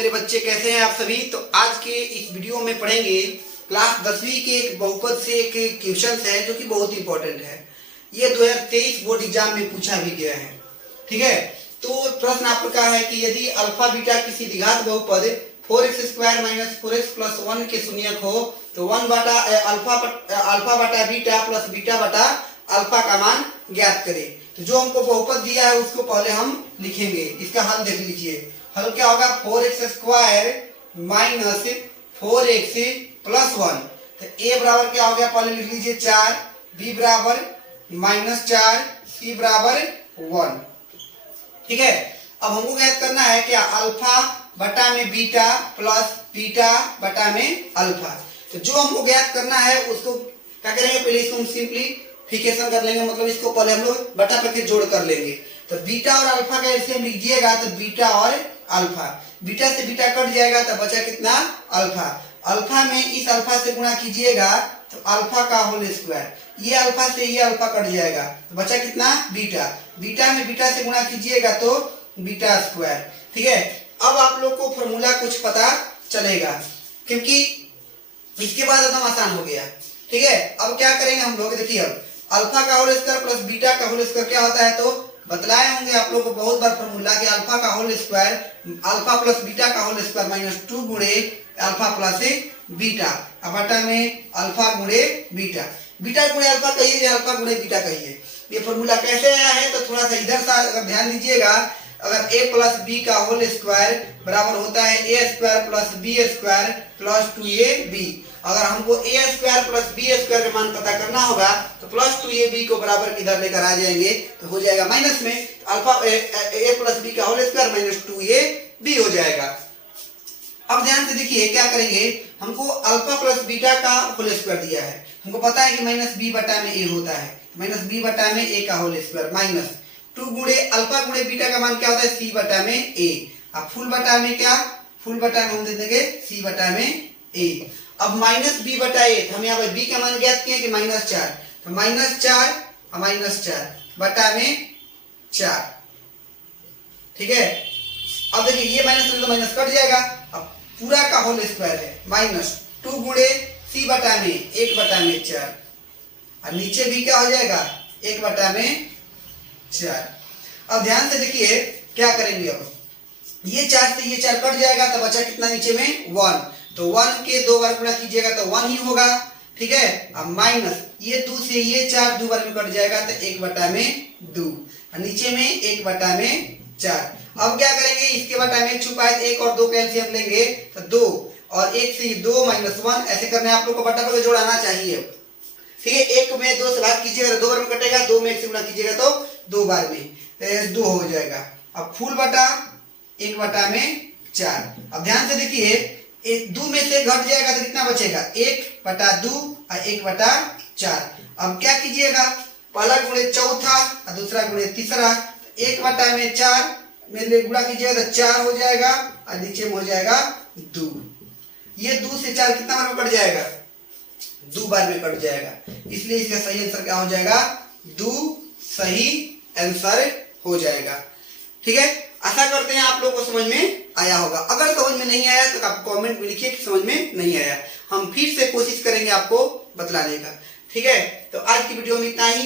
मेरे बच्चे, कैसे हैं आप सभी। तो आज के इस वीडियो में पढ़ेंगे क्लास 10वीं के एक बहुपद से एक क्वेश्चन है जो कि बहुत इंपॉर्टेंट है। ये 2023 बोर्ड एग्जाम में पूछा भी गया है। ठीक है, तो प्रश्न आपका है कि यदि अल्फा बीटा किसी द्विघात बहुपद 4x² - 4x + 1 के शून्यक हो तो 1 बटा अल्फा बटा बीटा प्लस बीटा बटा अल्फा का मान ज्ञात करें। तो जो हमको बहुपद दिया है उसको पहले हम लिखेंगे। इसका हल देख लीजिए। हल क्या होगा? 4x² - 4x + 1। तो a बराबर क्या हो गया? पहले लिख लीजिए 4, b बराबर -4, c बराबर 1। ठीक है, अब हमको ज्ञात करना है क्या? अल्फा बटा में बीटा प्लस बीटा बटा में अल्फा। तो जो हमको ज्ञात करना है उसको क्या करेंगे? पहले इसको हम सिंप्लीफिकेशन कर लेंगे, मतलब इसको पहले हम लोग बटा करके जोड़ कर लेंगे। तो बीटा और अल्फा का एलसीएम लीजिएगा तो बीटा और अल्फा, बीटा से बीटा कट जाएगा तो बचा कितना? अल्फा। अल्फा में इस अल्फा से गुणा कीजिएगा तो अल्फा का होल स्क्वायर, ये अल्फा से ये अल्फा कट जाएगा तो बचा कितना? बीटा। बीटा में बीटा से गुणा कीजिएगा तो बीटा स्क्वायर। ठीक है, अब आप लोग को फॉर्मूला कुछ पता चलेगा क्योंकि इसके बाद एकदम आसान हो गया। ठीक है, अब क्या करेंगे हम लोग? देखिए, अब अल्फा का होल स्क्वायर प्लस बीटा का होल स्क्वायर क्या होता है? तो बतलाए होंगे आप लोग को बहुत बार फॉर्मूला कि अल्फा का whole square alpha plus beta का होल स्क्वायर -2 गुणे अल्फा प्लस बीटा बटा में अल्फा गुणे बीटा। बीटा गुणे अल्फा कहिए या अल्फा गुणे बीटा कहिए। ये फॉर्मूला कैसे आया है? तो थोड़ा सा इधर सा अगर ध्यान दीजिएगा, अगर a प्लस बी का होल स्क्वायर बराबर होता है a² plus b² plus 2ab। अगर हमको a² प्लस b² का मान पता करना होगा तो प्लस 2ab को बराबर इधर लेकर आ जाएंगे तो हो जाएगा माइनस में अल्फा a प्लस b का होल स्क्वायर -2ab हो जाएगा। अब ध्यान से देखिए क्या करेंगे, हमको अल्फा प्लस बीटा का होल स्क्वायर दिया है। हमको पता है कि -b बटा में a होता है, -b बटा में a का होल स्क्वायर -2 गुणे अल्फा गुणे बीटा का मान क्या होता है? c बटा में a। अब फुल बटा में क्या? फुल बटा में हम दे देंगे c बटा में a। अब -b बटा a, हम यहाँ पर b का मान ज्ञात किए कि -4, तो -4 बटा में 4। ठीक है, अब देखिए ये माइनस तो माइनस कट जाएगा। अब पूरा का होल स्क्वायर है -2 गुणे c बटा में 1 बटा में 4 और नीचे भी क्या हो जाएगा? 1 बटा में 4। अब ध्यान से देखिए क्या करेंगे। अब ये 4 से ये 4 कट जाएगा तो बचा कितना नीचे में? 1। तो 1 के 2 बार गुणा कीजिएगा तो 1 ही होगा। ठीक है, अब माइनस ये 2 से ये 4 2 बार में कट जाएगा तो 1 बटा में 2 और नीचे में 1 बटा में 4। अब क्या करेंगे? इसके बटा में 1 छुपा है, 1 और 2 का एलसीएम लेंगे तो 2 और 1 से 2 -1 ऐसे करने आप लोग को बटा पर जोड़ाना चाहिए। ठीक है, 1 में 2 से भाग कीजिएगा तो 2 बार में कटेगा, 2 में 1 से गुणा कीजिएगा तो 2 बार में 2 हो जाएगा। अब फुल बटा 1 बटा में 4। अब ध्यान से देखिए 2 में से घट जाएगा तो कितना बचेगा? 1 बटा 2 और 1 बटा 4। अब क्या कीजिएगा? पहला गुणे चौथा और दूसरा गुणे तीसरा, 1 बटा में 4 में गुणा कीजिएगा तो 4 हो जाएगा और नीचे में हो जाएगा 2। ये 2 से 4 कितना बार में कट जाएगा? 2 बार में कट जाएगा, इसलिए इसका सही आंसर क्या हो जाएगा? 2 सही आंसर हो जाएगा। ठीक है, आशा करते हैं आप लोग को समझ में आया होगा। अगर समझ में नहीं आया तो आप कमेंट में लिखिए कि समझ में नहीं आया, हम फिर से कोशिश करेंगे आपको बतलाने का। ठीक है, तो आज की वीडियो में इतना ही।